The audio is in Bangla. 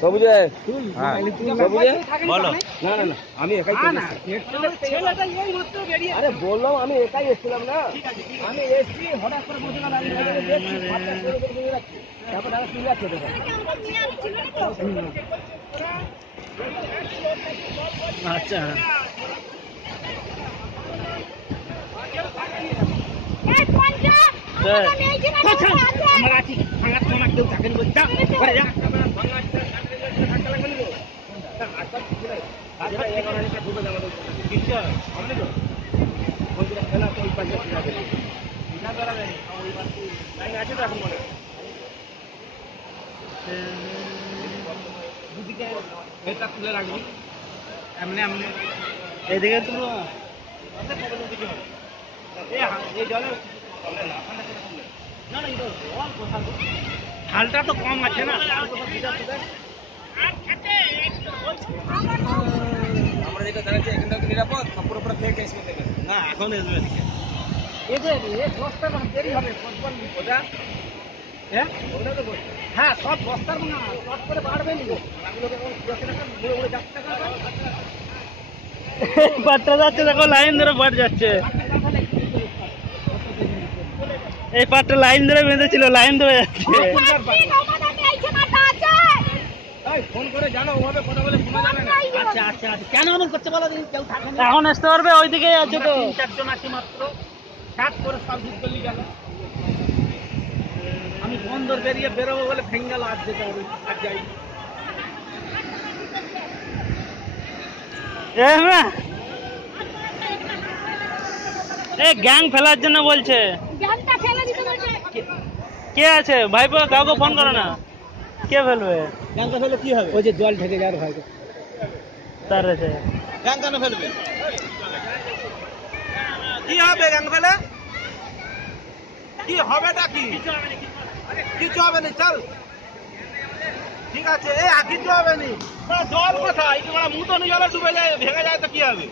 সবুজে সবুজে বলো। না না না আমি একাই আরে বললাম আমি একাই এসেছিলাম না, আমি এসছি হঠাৎ করে বসে গেলাম, তারপর দাদা চলে যাচ্ছে। আচ্ছা আমার আছি ভাঙার সময় কেউ থাকেন বলছে তুলে রাখবি এমনি এমনি এদিকে তুলো হালটা তো কম আছে না, আমরা যেটা জানাচ্ছি এখানটা নিরাপদ পুরো পুরো ফেক এসে দেবে না, এখন আসবে এদিকে বস্তা না দেরি হবে ওটা। হ্যাঁ ওটা তো হ্যাঁ সব বস্তার না শর্ট করে বাড়বে নি বাড়তে যাচ্ছে, দেখো লাইন ধরে বাড় যাচ্ছে। এই পাটটা লাইন ধরে বেঁধেছিল, লাইন ধরে যাচ্ছে। ফোন করে জানো ওভাবে কথা বলে শোনা যাবে না। আচ্ছা আচ্ছা আচ্ছা কেন এমন করছে বলো, কেউ থাকে না এখন আসতে পারবে, ওইদিকে আছে তো 3-4 জন আছি মাত্র, কাজ করে সব ঠিক করলি গেল। আমি বন্দর বেরিয়ে বেরোবো বলে ভেঙে গেল, আর যেতে হবে আর যাই গ্যাং ফেলার জন্য বলছে। কে আছে ভাইপো, কাউকে ফোন করো না। কে ফেলবে গ্যাংটা, ফেলে কি হবে? ওই যে জল ঢেকে যাওয়ার ভয় তার আছে। গ্যাং কেন ফেলবে, কি হবে গ্যাং ফেলে, কি হবেটা কি? কিছু হবে না, চল ঠিক আছে। এই কিছু হবে না, জল কোথায়? মুতন জলে ডুবে যায়, ভেঙে যায় তো কি হবে?